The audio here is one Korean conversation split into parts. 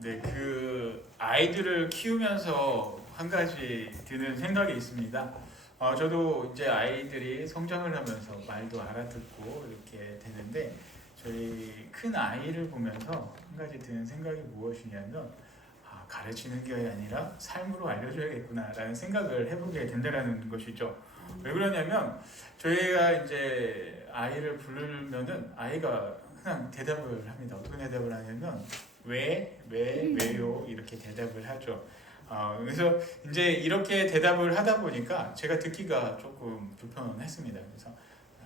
네, 그 아이들을 키우면서 한 가지 드는 생각이 있습니다. 저도 이제 아이들이 성장을 하면서 말도 알아듣고 이렇게 되는데 저희 큰 아이를 보면서 한 가지 드는 생각이 무엇이냐면 가르치는 게 아니라 삶으로 알려줘야겠구나라는 생각을 해보게 된다라는 것이죠. 왜 그러냐면 저희가 이제 아이를 부르면은 아이가 그냥 대답을 합니다. 어떤 대답을 하냐면 왜요 이렇게 대답을 하죠. 그래서 이제 이렇게 대답을 하다 보니까 제가 듣기가 조금 불편했습니다. 그래서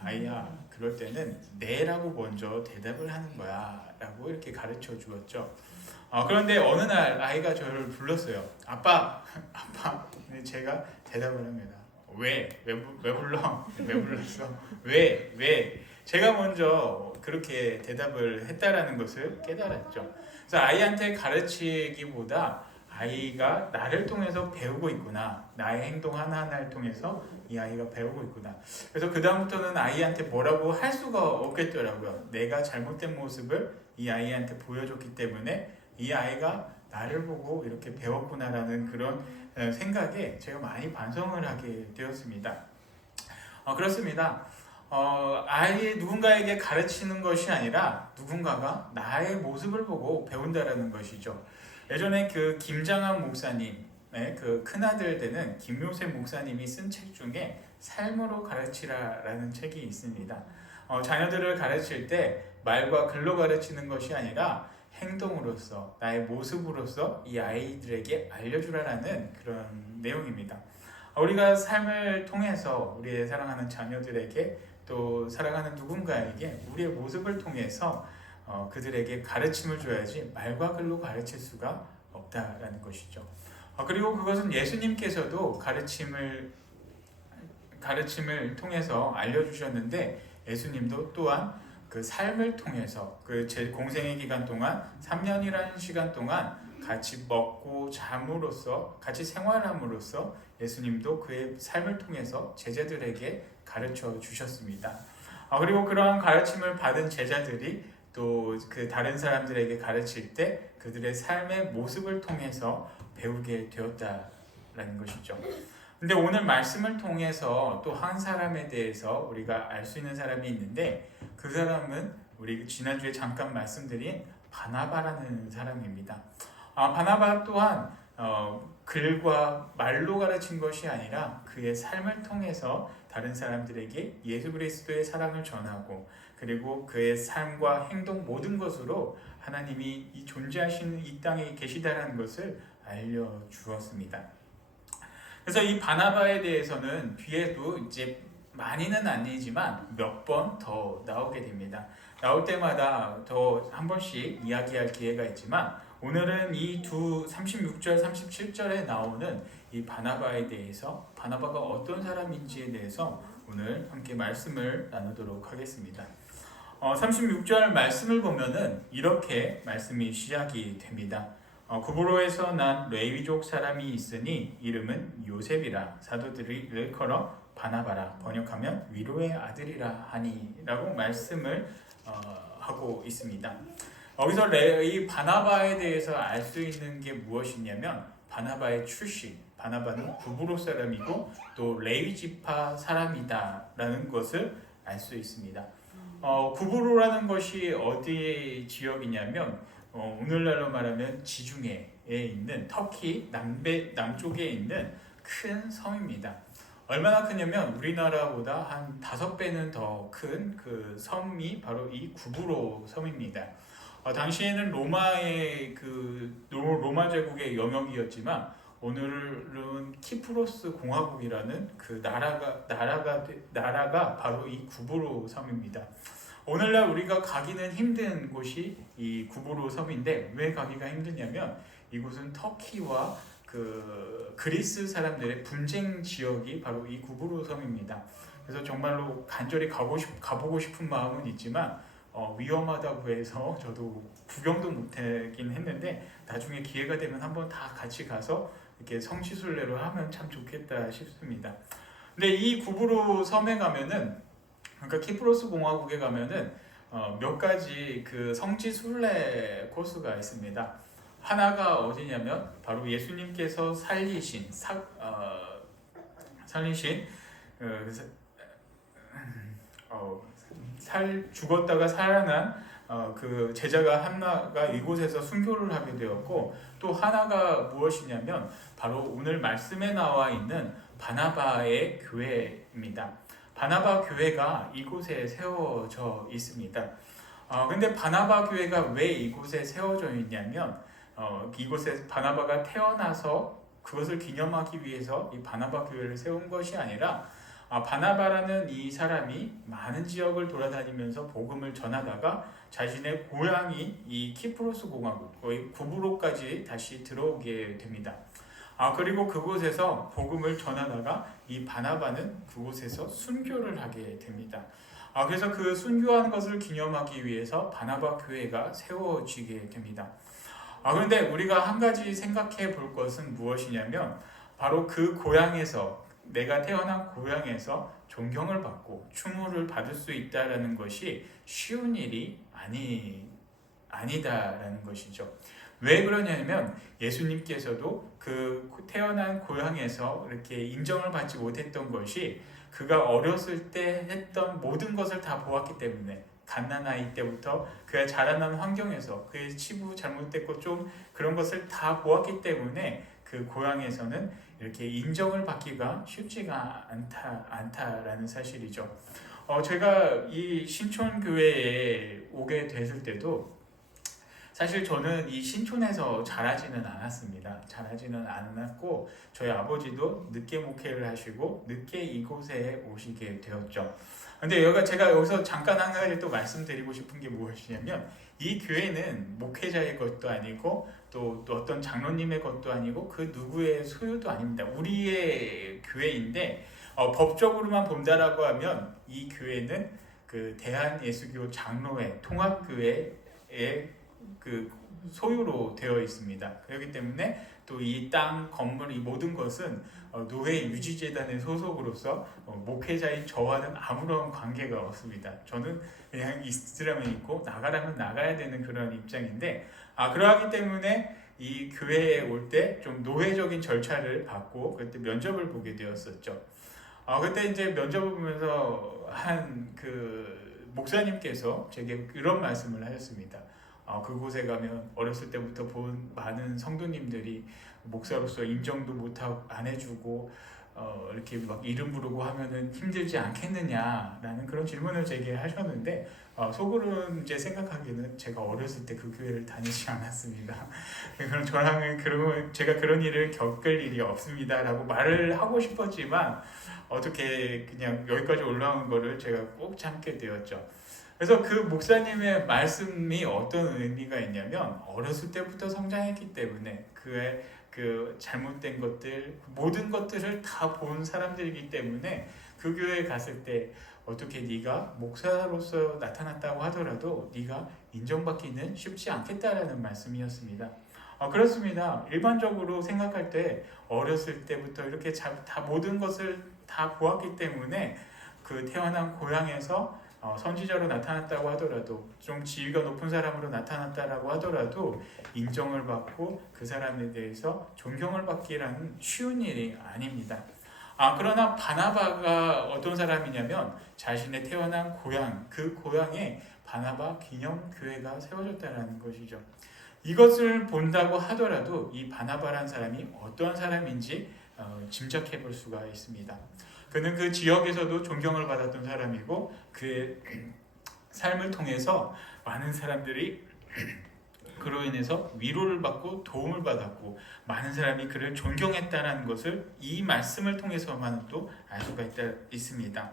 아이야, 그럴 때는 네라고 먼저 대답을 하는 거야 라고 이렇게 가르쳐 주었죠. 그런데 어느 날 아이가 저를 불렀어요. 아빠, 아빠. 근데 제가 대답을 합니다. 왜 불러? 왜 불렀어? 왜? 제가 먼저 그렇게 대답을 했다라는 것을 깨달았죠. 그래서 아이한테 가르치기보다 아이가 나를 통해서 배우고 있구나. 나의 행동 하나하나를 통해서 이 아이가 배우고 있구나. 그래서 그 다음부터는 아이한테 뭐라고 할 수가 없겠더라고요. 내가 잘못된 모습을 이 아이한테 보여줬기 때문에 이 아이가 나를 보고 이렇게 배웠구나라는 그런 생각에 제가 많이 반성을 하게 되었습니다. 그렇습니다. 아이 누군가에게 가르치는 것이 아니라 누군가가 나의 모습을 보고 배운다라는 것이죠. 예전에 그 김장한 목사님, 그 큰아들 되는 김효세 목사님이 쓴 책 중에 삶으로 가르치라라는 책이 있습니다. 자녀들을 가르칠 때 말과 글로 가르치는 것이 아니라 행동으로서 나의 모습으로서 이 아이들에게 알려주라라는 그런 내용입니다. 우리가 삶을 통해서 우리의 사랑하는 자녀들에게 또 사랑하는 누군가에게 우리의 모습을 통해서 그들에게 가르침을 줘야지 말과 글로 가르칠 수가 없다라는 것이죠. 그리고 그것은 예수님께서도 가르침을 통해서 알려주셨는데 예수님도 또한 그 삶을 통해서 그 제 공생의 기간 동안 3년이라는 시간 동안 같이 먹고 잠으로써 같이 생활함으로써 예수님도 그의 삶을 통해서 제자들에게 가르쳐 주셨습니다. 그리고 그러한 가르침을 받은 제자들이 또 그 다른 사람들에게 가르칠 때 그들의 삶의 모습을 통해서 배우게 되었다라는 것이죠. 근데 오늘 말씀을 통해서 또 한 사람에 대해서 우리가 알 수 있는 사람이 있는데 그 사람은 우리 지난주에 잠깐 말씀드린 바나바라는 사람입니다. 바나바 또한 글과 말로 가르친 것이 아니라 그의 삶을 통해서 다른 사람들에게 예수 그리스도의 사랑을 전하고 그리고 그의 삶과 행동 모든 것으로 하나님이 존재하시는 이 땅에 계시다라는 것을 알려주었습니다. 그래서 이 바나바에 대해서는 뒤에도 이제 많이는 아니지만 몇 번 더 나오게 됩니다. 나올 때마다 더 한 번씩 이야기할 기회가 있지만 오늘은 이 36절, 37절에 나오는 이 바나바에 대해서 바나바가 어떤 사람인지에 대해서 오늘 함께 말씀을 나누도록 하겠습니다. 36절 말씀을 보면은 이렇게 말씀이 시작이 됩니다. 구브로에서 난 레위족 사람이 있으니 이름은 요셉이라 사도들이 일컬어 바나바라 번역하면 위로의 아들이라 하니라고 말씀을 하고 있습니다. 여기서 이 바나바에 대해서 알 수 있는 게 무엇이냐면 바나바의 출신, 바나바는 구브로 사람이고 또 레위 지파 사람이다라는 것을 알 수 있습니다. 구브로라는 것이 어디 지역이냐면 오늘날로 말하면 지중해에 있는 터키 남쪽에 있는 큰 섬입니다. 얼마나 크냐면 우리나라보다 한 5배는 더 큰 그 섬이 바로 이 구브로 섬입니다. 당시에는 로마의 로마 제국의 영역이었지만 오늘은 키프로스 공화국이라는 그 나라가 바로 이 구브로 섬입니다. 오늘날 우리가 가기는 힘든 곳이 이 구브로 섬인데 왜 가기가 힘드냐면 이곳은 터키와 그리스 사람들의 분쟁 지역이 바로 이 구브로 섬입니다. 그래서 정말로 간절히 가보고 싶은 마음은 있지만 위험하다고 해서 저도 구경도 못하긴 했는데 나중에 기회가 되면 한번 다 같이 가서 이렇게 성지순례로 하면 참 좋겠다 싶습니다. 근데 이 구브로 섬에 가면은 그러니까 키프로스 공화국에 가면은 몇 가지 그 성지순례 코스가 있습니다. 하나가 어디냐면 바로 예수님께서 살리신 죽었다가 살아난 그 제자가 하나가 이곳에서 순교를 하게 되었고, 또 하나가 무엇이냐면 바로 오늘 말씀에 나와 있는 바나바의 교회입니다. 바나바 교회가 이곳에 세워져 있습니다. 근데 바나바 교회가 왜 이곳에 세워져 있냐면 이곳에 바나바가 태어나서 그것을 기념하기 위해서 이 바나바 교회를 세운 것이 아니라, 바나바라는 이 사람이 많은 지역을 돌아다니면서 복음을 전하다가 자신의 고향이 이 키프로스 공화국, 거의 구브로까지 다시 들어오게 됩니다. 그리고 그곳에서 복음을 전하다가 이 바나바는 그곳에서 순교를 하게 됩니다. 그래서 그 순교한 것을 기념하기 위해서 바나바 교회가 세워지게 됩니다. 그런데 우리가 한 가지 생각해 볼 것은 무엇이냐면 바로 그 고향에서, 내가 태어난 고향에서 존경을 받고 추모를 받을 수 있다라는 것이 쉬운 일이 아니다라는 것이죠. 왜 그러냐면 예수님께서도 그 태어난 고향에서 이렇게 인정을 받지 못했던 것이 그가 어렸을 때 했던 모든 것을 다 보았기 때문에, 갓난아이 때부터 그가 자라난 환경에서 그의 치부 잘못됐고 좀 그런 것을 다 보았기 때문에 그 고향에서는 이렇게 인정을 받기가 쉽지가 않다라는 사실이죠. 제가 이 신촌교회에 오게 됐을 때도 사실 저는 이 신촌에서 자라지는 않았고 저희 아버지도 늦게 목회를 하시고 늦게 이곳에 오시게 되었죠. 근데 제가 여기서 잠깐 한 가지 또 말씀드리고 싶은 게 무엇이냐면, 이 교회는 목회자의 것도 아니고 또 어떤 장로님의 것도 아니고 그 누구의 소유도 아닙니다. 우리의 교회인데 법적으로만 본다라고 하면 이 교회는 그 대한예수교 장로회 통합교회의 그 소유로 되어 있습니다. 그렇기 때문에 또 이 땅, 건물, 이 모든 것은 노회 유지재단의 소속으로서 목회자인 저와는 아무런 관계가 없습니다. 저는 그냥 있으라면 있고 나가라면 나가야 되는 그런 입장인데, 그러하기 때문에 이 교회에 올 때 좀 노회적인 절차를 받고 그때 면접을 보게 되었었죠. 그때 이제 면접을 보면서 한 그 목사님께서 제게 이런 말씀을 하셨습니다. 그곳에 가면 어렸을 때부터 본 많은 성도님들이 목사로서 인정도 안 해주고 이렇게 막 이름 부르고 하면은 힘들지 않겠느냐라는 그런 질문을 제게 하셨는데, 속으로는 이제 생각하기에는 제가 어렸을 때 그 교회를 다니지 않았습니다. 그럼 저랑은 제가 그런 일을 겪을 일이 없습니다라고 말을 하고 싶었지만 어떻게 그냥 여기까지 올라온 거를 제가 꼭 참게 되었죠. 그래서 그 목사님의 말씀이 어떤 의미가 있냐면, 어렸을 때부터 성장했기 때문에 그의 그 잘못된 것들, 모든 것들을 다 본 사람들이기 때문에 그 교회에 갔을 때 어떻게 네가 목사로서 나타났다고 하더라도 네가 인정받기는 쉽지 않겠다라는 말씀이었습니다. 그렇습니다. 일반적으로 생각할 때 어렸을 때부터 이렇게 다 모든 것을 다 보았기 때문에 그 태어난 고향에서 선지자로 나타났다고 하더라도, 좀 지위가 높은 사람으로 나타났다라고 하더라도 인정을 받고 그 사람에 대해서 존경을 받기라는 쉬운 일이 아닙니다. 그러나 바나바가 어떤 사람이냐면 자신의 태어난 고향, 그 고향에 바나바 기념교회가 세워졌다는 것이죠. 이것을 본다고 하더라도 이 바나바란 사람이 어떠한 사람인지 짐작해 볼 수가 있습니다. 그는 그 지역에서도 존경을 받았던 사람이고 그의 삶을 통해서 많은 사람들이 그로 인해서 위로를 받고 도움을 받았고 많은 사람이 그를 존경했다는 것을 이 말씀을 통해서만 또 알 수가 있습니다.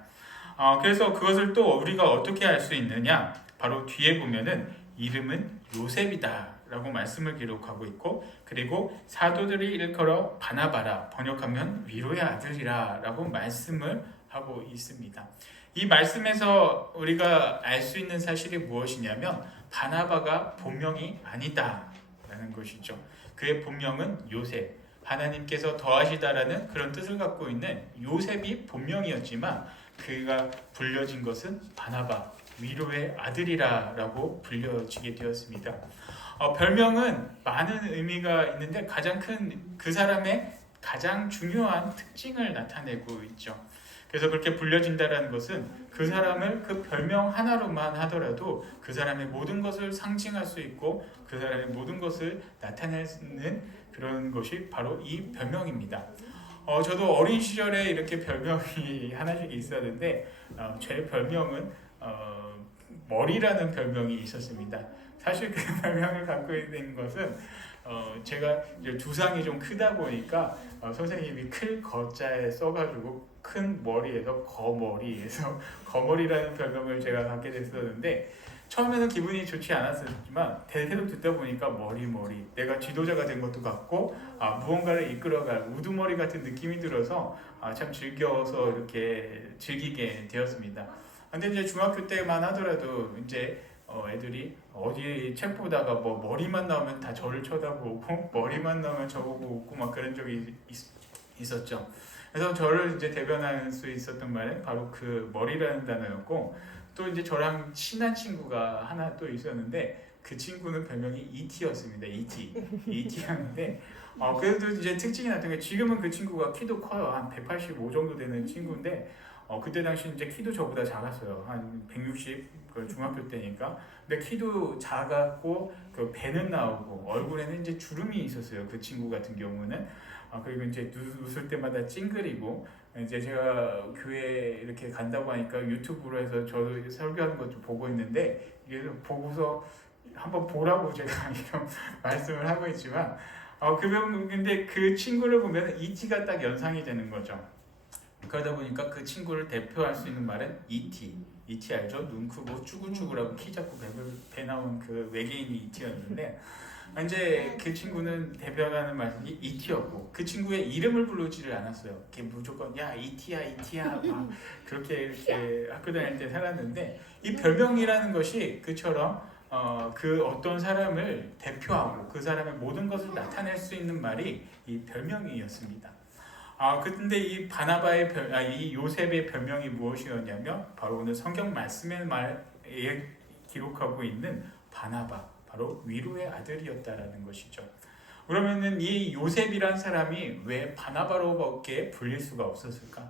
그래서 그것을 또 우리가 어떻게 알 수 있느냐? 바로 뒤에 보면은 이름은 요셉이다 라고 말씀을 기록하고 있고, 그리고 사도들이 일컬어 바나바라, 번역하면 위로의 아들이라 라고 말씀을 하고 있습니다. 이 말씀에서 우리가 알 수 있는 사실이 무엇이냐면 바나바가 본명이 아니다 라는 것이죠. 그의 본명은 요셉, 하나님께서 더하시다라는 그런 뜻을 갖고 있는 요셉이 본명이었지만 그가 불려진 것은 바나바, 위로의 아들이라 라고 불려지게 되었습니다. 별명은 많은 의미가 있는데 가장 큰 그 사람의 가장 중요한 특징을 나타내고 있죠. 그래서 그렇게 불려진다는 것은 그 사람을 그 별명 하나로만 하더라도 그 사람의 모든 것을 상징할 수 있고 그 사람의 모든 것을 나타내는 그런 것이 바로 이 별명입니다. 저도 어린 시절에 이렇게 별명이 하나씩 있었는데 제 별명은 머리라는 별명이 있었습니다. 사실 그 별명을 갖고 있는 것은 제가 이제 두상이 좀 크다 보니까 선생님이 클 거자에 써가지고 큰 머리에서 거머리에서 거머리라는 별명을 제가 갖게 됐었는데 처음에는 기분이 좋지 않았었지만 대세로 듣다 보니까 머리 내가 지도자가 된 것도 같고 무언가를 이끌어갈 우두머리 같은 느낌이 들어서 참 즐겨서 이렇게 즐기게 되었습니다. 근데 이제 중학교 때만 하더라도 이제 애들이 어디 책 보다가 뭐 머리만 나오면 다 저를 쳐다보고 머리만 나오면 저보고 웃고 막 그런 적이 있었죠. 그래서 저를 이제 대변할 수 있었던 말은 바로 그 머리라는 단어였고 또 이제 저랑 친한 친구가 하나 또 있었는데 그 친구는 별명이 ET였습니다. ET였는데 그래도 이제 특징이 나타난 게 지금은 그 친구가 키도 커요. 한 185 정도 되는 친구인데 그때 당시 이제 키도 저보다 작았어요. 한 160, 그 중학교 때니까. 근데 키도 작았고 그 배는 나오고 얼굴에는 이제 주름이 있었어요. 그 친구 같은 경우는. 그리고 이제 웃을 때마다 찡그리고 이제 제가 교회 이렇게 간다고 하니까 유튜브로 해서 저 설교하는 것도 보고 있는데 이게 보고서 한번 보라고 제가 이런 말씀을 하고 있지만 근데 그 친구를 보면 ET가 딱 연상이 되는 거죠. 그러다 보니까 그 친구를 대표할 수 있는 말은 ET 알죠? 눈 크고 쭈글쭈글하고 키 작고 배 나온 그 외계인이 ET였는데 이제 그 친구는 대표하는 말씀이 ET였고 그 친구의 이름을 부르지를 않았어요. 이렇게 무조건 야 ET야 막 그렇게 이렇게 학교 다닐 때 살았는데 이 별명이라는 것이 그처럼 그 어떤 사람을 대표하고 그 사람의 모든 것을 나타낼 수 있는 말이 이 별명이었습니다. 근데 이 이 요셉의 별명이 무엇이었냐면 바로 오늘 성경 말씀의 말에 기록하고 있는 바나바, 바로 위로의 아들이었다라는 것이죠. 그러면은 이 요셉이란 사람이 왜 바나바로밖에 불릴 수가 없었을까?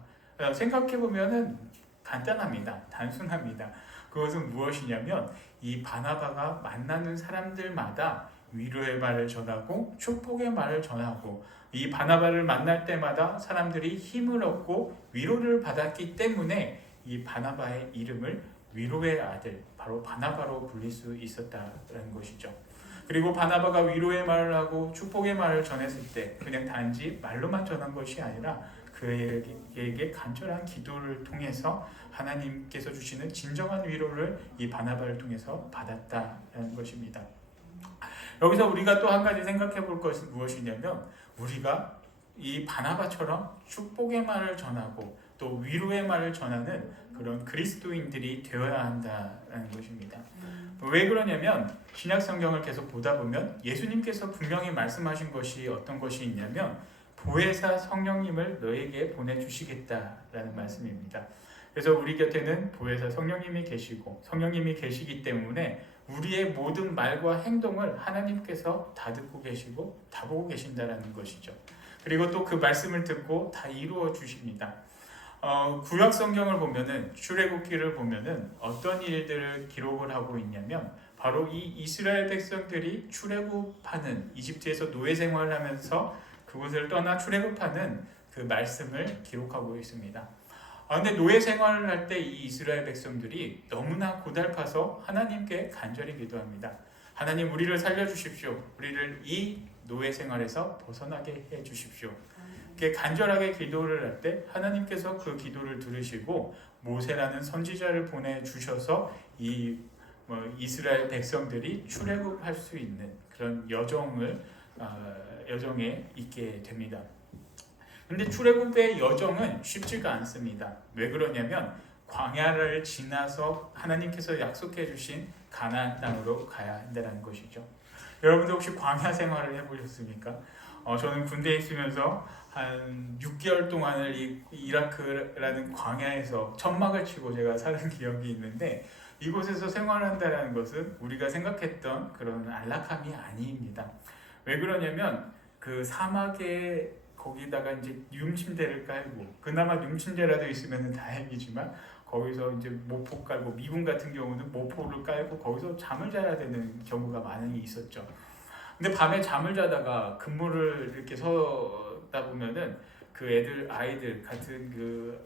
생각해 보면은 간단합니다. 단순합니다. 그것은 무엇이냐면 이 바나바가 만나는 사람들마다 위로의 말을 전하고 축복의 말을 전하고 이 바나바를 만날 때마다 사람들이 힘을 얻고 위로를 받았기 때문에 이 바나바의 이름을 위로의 아들, 바로 바나바로 불릴 수 있었다는 것이죠. 그리고 바나바가 위로의 말을 하고 축복의 말을 전했을 때 그냥 단지 말로만 전한 것이 아니라 그에게 간절한 기도를 통해서 하나님께서 주시는 진정한 위로를 이 바나바를 통해서 받았다는 것입니다. 여기서 우리가 또 한 가지 생각해 볼 것은 무엇이냐면 우리가 이 바나바처럼 축복의 말을 전하고 또 위로의 말을 전하는 그런 그리스도인들이 되어야 한다는 것입니다. 왜 그러냐면 신약 성경을 계속 보다 보면 예수님께서 분명히 말씀하신 것이 어떤 것이 있냐면 보혜사 성령님을 너에게 보내주시겠다라는 말씀입니다. 그래서 우리 곁에는 보혜사 성령님이 계시고 성령님이 계시기 때문에 우리의 모든 말과 행동을 하나님께서 다 듣고 계시고 다 보고 계신다라는 것이죠. 그리고 또 그 말씀을 듣고 다 이루어 주십니다. 구약 성경을 보면은 출애굽기를 보면은 어떤 일들을 기록을 하고 있냐면 바로 이 이스라엘 백성들이 출애굽하는 이집트에서 노예 생활을 하면서 그곳을 떠나 출애굽하는 그 말씀을 기록하고 있습니다. 근데 노예 생활을 할 때 이 이스라엘 백성들이 너무나 고달파서 하나님께 간절히 기도합니다. 하나님 우리를 살려주십시오. 우리를 이 노예 생활에서 벗어나게 해주십시오. 이렇게 간절하게 기도를 할 때 하나님께서 그 기도를 들으시고 모세라는 선지자를 보내주셔서 이 이스라엘 백성들이 출애굽할 수 있는 그런 여정에 있게 됩니다. 근데 출애굽의 여정은 쉽지가 않습니다. 왜 그러냐면 광야를 지나서 하나님께서 약속해 주신 가나안 땅으로 가야 한다는 것이죠. 여러분도 혹시 광야 생활을 해보셨습니까? 저는 군대에 있으면서 한 6개월 동안을 이 이라크라는 광야에서 천막을 치고 제가 살은 기억이 있는데 이곳에서 생활한다는 것은 우리가 생각했던 그런 안락함이 아닙니다. 왜 그러냐면 그 사막에 거기다가 이제 융침대를 깔고, 그나마 융침대라도 있으면 다행이지만 거기서 이제 모포 깔고, 미군 같은 경우는 모포를 깔고 거기서 잠을 자야 되는 경우가 많이 있었죠. 근데 밤에 잠을 자다가 근무를 이렇게 서다 보면은 그 아이들 같은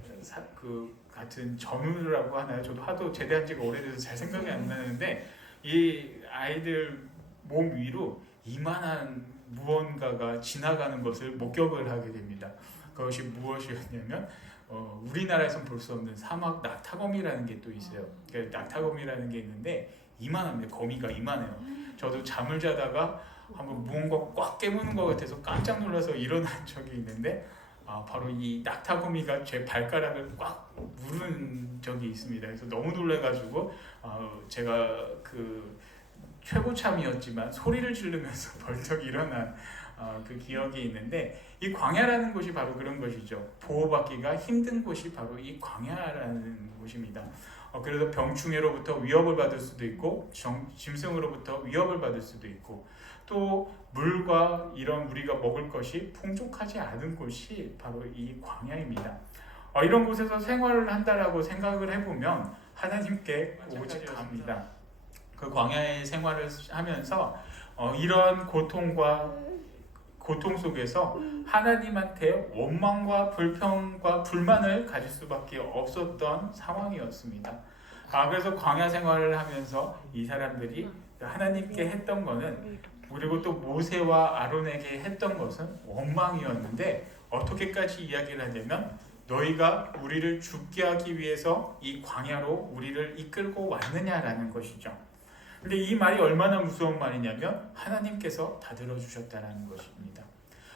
같은 전우라고 하나요? 저도 하도 제대한 지가 오래돼서 잘 생각이 안 나는데, 이 아이들 몸 위로 이만한 무언가가 지나가는 것을 목격을 하게 됩니다. 그것이 무엇이었냐면 우리나라에선 볼 수 없는 사막 낙타거미라는 게 또 있어요. 낙타거미라는 게 있는데 이만합니다. 거미가 이만해요. 저도 잠을 자다가 한번 무언가 꽉 깨무는 것 같아서 깜짝 놀라서 일어난 적이 있는데, 바로 이 낙타거미가 제 발가락을 꽉 물은 적이 있습니다. 그래서 너무 놀라가지고 제가 그 최고참이었지만 소리를 지르면서 벌떡 일어난 그 기억이 있는데, 이 광야라는 곳이 바로 그런 것이죠. 보호받기가 힘든 곳이 바로 이 광야라는 곳입니다. 그래서 병충해로부터 위협을 받을 수도 있고, 짐승으로부터 위협을 받을 수도 있고, 또 물과 이런 우리가 먹을 것이 풍족하지 않은 곳이 바로 이 광야입니다. 이런 곳에서 생활을 한다라고 생각을 해보면 하나님께 오직 갑니다. 그 광야의 생활을 하면서 이런 고통 속에서 하나님한테 원망과 불평과 불만을 가질 수밖에 없었던 상황이었습니다. 그래서 광야 생활을 하면서 이 사람들이 하나님께 했던 거는, 그리고 또 모세와 아론에게 했던 것은 원망이었는데, 어떻게까지 이야기를 하냐면 너희가 우리를 죽게 하기 위해서 이 광야로 우리를 이끌고 왔느냐라는 것이죠. 근데 이 말이 얼마나 무서운 말이냐면 하나님께서 다 들어주셨다라는 것입니다.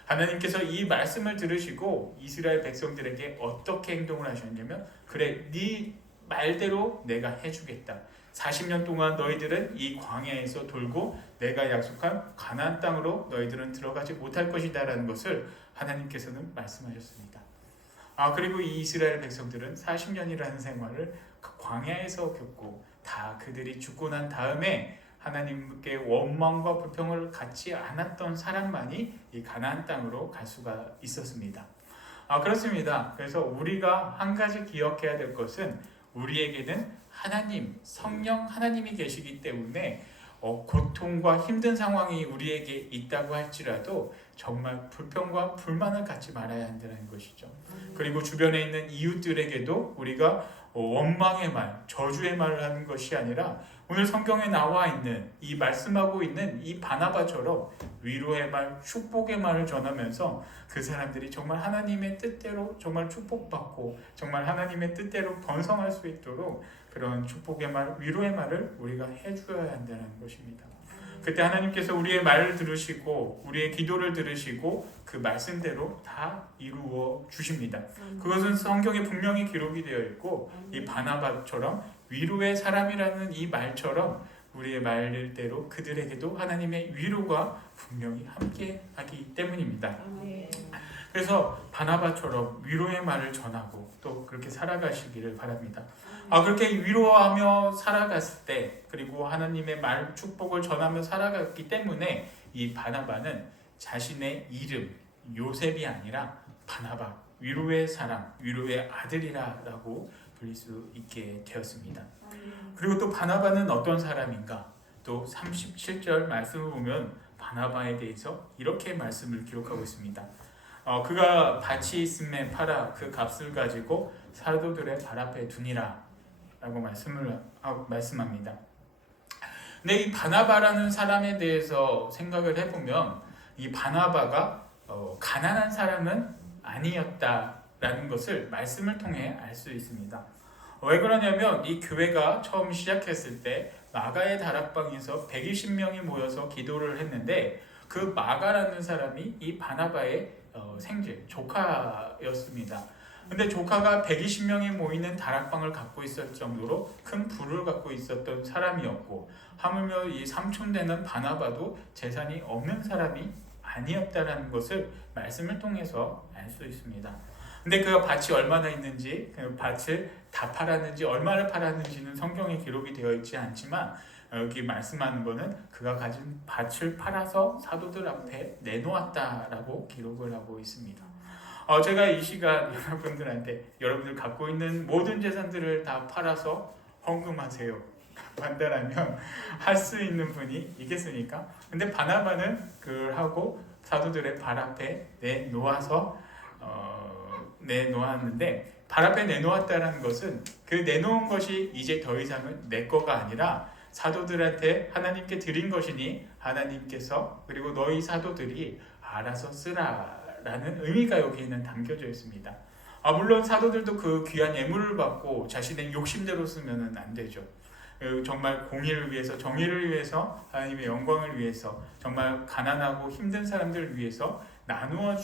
하나님께서 이 말씀을 들으시고 이스라엘 백성들에게 어떻게 행동을 하셨냐면, 그래, 네 말대로 내가 해주겠다. 40년 동안 너희들은 이 광야에서 돌고 내가 약속한 가나안 땅으로 너희들은 들어가지 못할 것이다 라는 것을 하나님께서는 말씀하셨습니다. 그리고 이 이스라엘 백성들은 40년이라는 생활을 그 광야에서 겪고, 다 그들이 죽고 난 다음에 하나님께 원망과 불평을 갖지 않았던 사람만이 이 가나안 땅으로 갈 수가 있었습니다. 그렇습니다. 그래서 우리가 한 가지 기억해야 될 것은, 우리에게는 하나님, 성령 하나님이 계시기 때문에 고통과 힘든 상황이 우리에게 있다고 할지라도 정말 불평과 불만을 갖지 말아야 한다는 것이죠. 그리고 주변에 있는 이웃들에게도 우리가 원망의 말, 저주의 말을 하는 것이 아니라 오늘 성경에 나와 있는 이 말씀하고 있는 이 바나바처럼 위로의 말, 축복의 말을 전하면서 그 사람들이 정말 하나님의 뜻대로 정말 축복받고 정말 하나님의 뜻대로 번성할 수 있도록 그런 축복의 말, 위로의 말을 우리가 해줘야 한다는 것입니다. 그때 하나님께서 우리의 말을 들으시고 우리의 기도를 들으시고 그 말씀대로 다 이루어 주십니다. 그것은 성경에 분명히 기록이 되어 있고, 이 바나바처럼 위로의 사람이라는 이 말처럼 우리의 말대로 그들에게도 하나님의 위로가 분명히 함께하기 때문입니다. 그래서 바나바처럼 위로의 말을 전하고 또 그렇게 살아가시기를 바랍니다. 그렇게 위로하며 살아갔을 때, 그리고 하나님의 말 축복을 전하며 살아갔기 때문에 이 바나바는 자신의 이름 요셉이 아니라 바나바, 위로의 사람, 위로의 아들이라고 불릴 수 있게 되었습니다. 그리고 또 바나바는 어떤 사람인가? 또 37절 말씀을 보면 바나바에 대해서 이렇게 말씀을 기록하고 있습니다. 그가 밭이 있음에 팔아 그 값을 가지고 사도들의 발 앞에 두니라 라고 말씀합니다. 근데 이 바나바라는 사람에 대해서 생각을 해보면, 이 바나바가 가난한 사람은 아니었다라는 것을 말씀을 통해 알 수 있습니다. 왜 그러냐면 이 교회가 처음 시작했을 때 마가의 다락방에서 120명이 모여서 기도를 했는데, 그 마가라는 사람이 이 바나바의 생제, 조카였습니다. 근데 조카가 120명이 모이는 다락방을 갖고 있을 정도로 큰 부를 갖고 있었던 사람이었고, 하물며 이 삼촌 되는 바나바도 재산이 없는 사람이 아니었다라는 것을 말씀을 통해서 알 수 있습니다. 근데 그 밭이 얼마나 있는지, 그 밭을 다 팔았는지 얼마를 팔았는지는 성경에 기록이 되어 있지 않지만 여기 말씀하는 거는 그가 가진 밭을 팔아서 사도들 앞에 내놓았다라고 기록을 하고 있습니다. 제가 이 시간 여러분들 갖고 있는 모든 재산들을 다 팔아서 헌금하세요 한다라면 할 수 있는 분이 있겠습니까? 근데 바나바는 그걸 하고 사도들의 발 앞에 내놓았는데, 발 앞에 내놓았다는 것은 그 내놓은 것이 이제 더 이상은 내 거가 아니라 사도들한테 하나님께 드린 것이니 하나님께서 그리고 너희 사도들이 알아서 쓰라라는 의미가 여기에는 담겨져 있습니다. 물론 사도들도 그 귀한 예물을 받고 자신의 욕심대로 쓰면 안 되죠. 정말 공의를 위해서, 정의를 위해서, 하나님의 영광을 위해서, 정말 가난하고 힘든 사람들을 위해서 나누어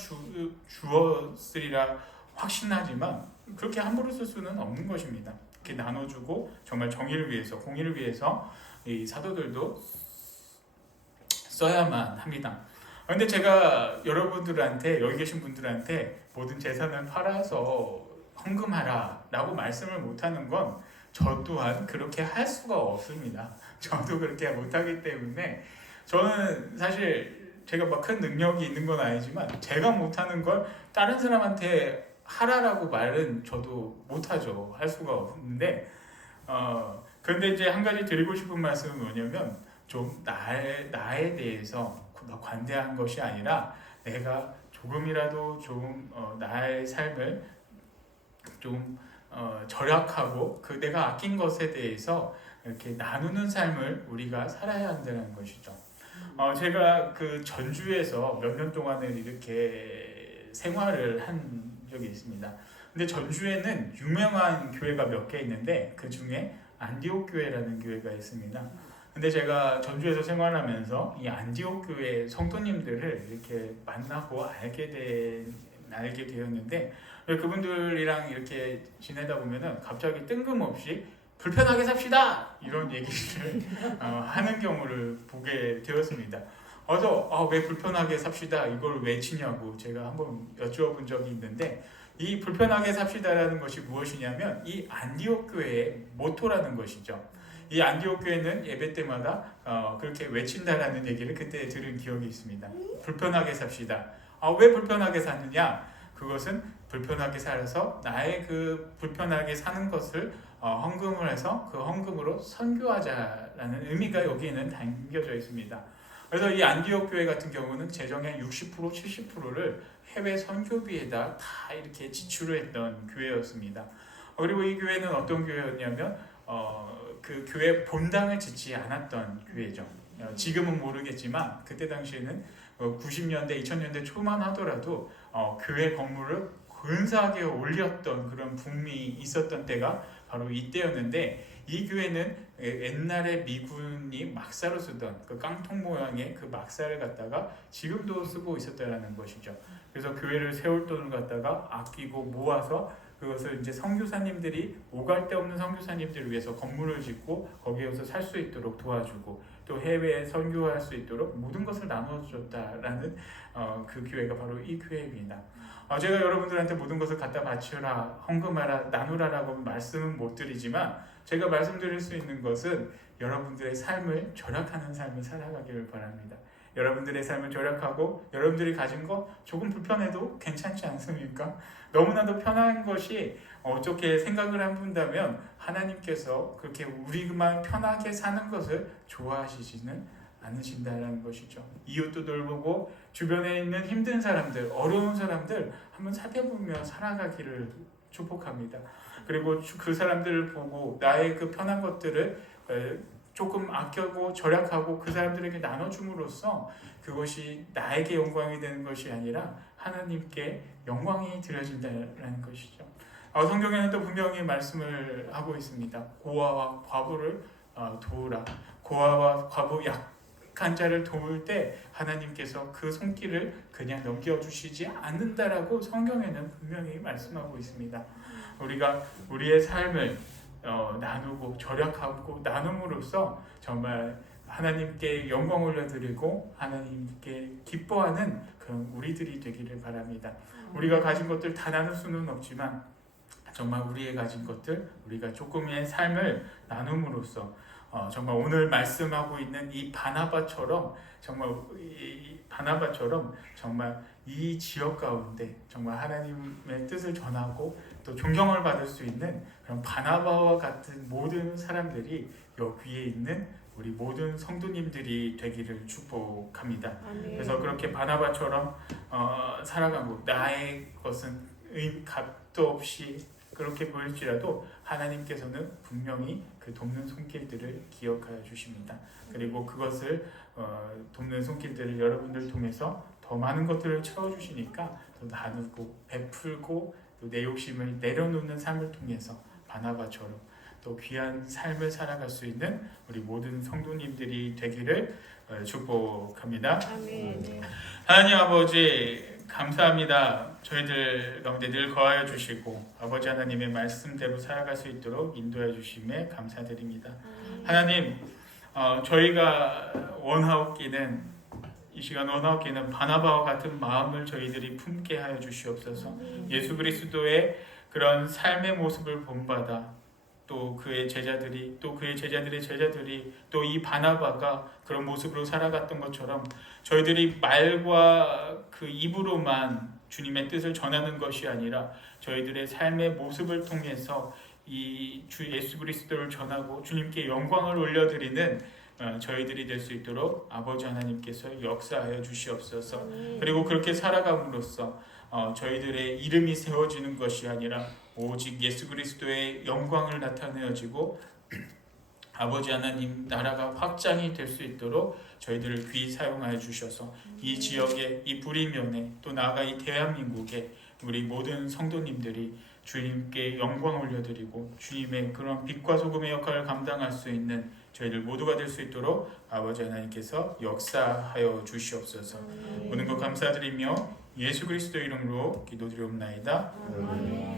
주었으리라 확신하지만 그렇게 함부로 쓸 수는 없는 것입니다. 이렇게 나눠주고 정말 정의를 위해서, 공의를 위해서 이 사도들도 써야만 합니다. 그런데 제가 여러분들한테, 여기 계신 분들한테 모든 재산을 팔아서 헌금하라 라고 말씀을 못하는 건 저 또한 그렇게 할 수가 없습니다. 저도 그렇게 못하기 때문에, 저는 사실 제가 막 큰 능력이 있는 건 아니지만 제가 못하는 걸 다른 사람한테 하라라고 말은 저도 못하죠. 할 수가 없는데, 그런데 이제 한 가지 드리고 싶은 말씀은 뭐냐면, 좀 나에 대해서 관대한 것이 아니라 내가 조금이라도 좀 나의 삶을 좀 절약하고 그 내가 아낀 것에 대해서 이렇게 나누는 삶을 우리가 살아야 한다는 것이죠. 제가 그 전주에서 몇 년 동안을 이렇게 생활을 한 적이 있습니다. 근데 전주에는 유명한 교회가 몇 개 있는데 그 중에 안디옥 교회라는 교회가 있습니다. 근데 제가 전주에서 생활하면서 이 안디옥 교회 성도님들을 이렇게 만나고 알게 되었는데, 그분들이랑 이렇게 지내다 보면은 갑자기 뜬금없이 불편하게 삽시다 이런 얘기를 하는 경우를 보게 되었습니다. 그래서 왜 불편하게 삽시다 이걸 외치냐고 제가 한번 여쭈어본 적이 있는데, 이 불편하게 삽시다라는 것이 무엇이냐면 이 안디옥 교회의 모토라는 것이죠. 이 안디옥 교회는 예배 때마다 그렇게 외친다라는 얘기를 그때 들은 기억이 있습니다. 불편하게 삽시다. 왜 불편하게 사느냐? 그것은 불편하게 살아서 나의 그 불편하게 사는 것을 헌금을 해서 그 헌금으로 선교하자라는 의미가 여기에는 담겨져 있습니다. 그래서 이 안디옥 교회 같은 경우는 재정의 60%, 70%를 해외 선교비에다 다 이렇게 지출을 했던 교회였습니다. 그리고 이 교회는 어떤 교회였냐면 그 교회 본당을 짓지 않았던 교회죠. 지금은 모르겠지만 그때 당시에는 90년대, 2000년대 초만 하더라도 교회 건물을 근사하게 올렸던 그런 붐이 있었던 때가 바로 이때였는데, 이 교회는 옛날에 미군이 막사로 쓰던 그 깡통 모양의 그 막사를 갖다가 지금도 쓰고 있었다는 것이죠. 그래서 교회를 세울 돈을 갖다가 아끼고 모아서 그것을 이제 선교사님들이, 오갈 데 없는 선교사님들을 위해서 건물을 짓고 거기에서 살 수 있도록 도와주고 또 해외에 선교할 수 있도록 모든 것을 나눠줬다라는 그 교회가 바로 이 교회입니다. 제가 여러분들한테 모든 것을 갖다 바치라, 헌금하라, 나누라라고 말씀은 못 드리지만 제가 말씀드릴 수 있는 것은 여러분들의 삶을 절약하는 삶을 살아가기를 바랍니다. 여러분들의 삶을 절약하고 여러분들이 가진 거 조금 불편해도 괜찮지 않습니까? 너무나도 편한 것이 어떻게 생각을 한다면 하나님께서 그렇게 우리만 편하게 사는 것을 좋아하시지는 않으신다라는 것이죠. 이웃도 돌보고 주변에 있는 힘든 사람들, 어려운 사람들 한번 살펴보며 살아가기를 축복합니다. 그리고 그 사람들을 보고 나의 그 편한 것들을 조금 아껴고 절약하고 그 사람들에게 나눠줌으로써 그것이 나에게 영광이 되는 것이 아니라 하나님께 영광이 드려진다는 것이죠. 성경에는 또 분명히 말씀을 하고 있습니다. 고아와 과부를 도우라. 고아와 과부 약한 자를 도울 때 하나님께서 그 손길을 그냥 넘겨주시지 않는다라고 성경에는 분명히 말씀하고 있습니다. 우리가 우리의 삶을 나누고 절약하고 나눔으로써 정말 하나님께 영광 올려드리고 하나님께 기뻐하는 그런 우리들이 되기를 바랍니다. 우리가 가진 것들 다 나눌 수는 없지만 정말 우리의 가진 것들, 우리가 조금의 삶을 나눔으로써 정말 오늘 말씀하고 있는 이 바나바처럼 정말 이 지역 가운데 정말 하나님의 뜻을 전하고 또 존경을 받을 수 있는 그런 바나바와 같은 모든 사람들이 여기에 있는 우리 모든 성도님들이 되기를 축복합니다. 아멘. 그래서 그렇게 바나바처럼 살아가고 나의 것은 값도 없이 그렇게 보일지라도 하나님께서는 분명히 그 돕는 손길들을 기억하여 주십니다. 그리고 그것을 돕는 손길들을 여러분들 통해서 더 많은 것들을 채워주시니까 더 나누고 베풀고 또 내 욕심을 내려놓는 삶을 통해서 바나바처럼 또 귀한 삶을 살아갈 수 있는 우리 모든 성도님들이 되기를 축복합니다. 아멘. 하나님 아버지 감사합니다. 저희들 가운데 늘 거하여 주시고 아버지 하나님의 말씀대로 살아갈 수 있도록 인도해 주심에 감사드립니다. 하나님 저희가 이 시간 원하옵기는 바나바와 같은 마음을 저희들이 품게 하여 주시옵소서. 예수 그리스도의 그런 삶의 모습을 본받아 또 그의 제자들이 또 그의 제자들의 제자들이 또 이 바나바가 그런 모습으로 살아갔던 것처럼 저희들이 말과 그 입으로만 주님의 뜻을 전하는 것이 아니라 저희들의 삶의 모습을 통해서 이 주 예수 그리스도를 전하고 주님께 영광을 올려드리는 저희들이 될 수 있도록 아버지 하나님께서 역사하여 주시옵소서. 그리고 그렇게 살아감으로써 저희들의 이름이 세워지는 것이 아니라 오직 예수 그리스도의 영광을 나타내어지고 아버지 하나님 나라가 확장이 될 수 있도록 저희들을 귀히 사용하여 주셔서 이 지역에 이 부리면에 또 나아가 이 대한민국에 우리 모든 성도님들이 주님께 영광 올려드리고 주님의 그런 빛과 소금의 역할을 감당할 수 있는 저희들 모두가 될 수 있도록 아버지 하나님께서 역사하여 주시옵소서. 모든 것 감사드리며 예수 그리스도 이름으로 기도드리옵나이다. 아멘.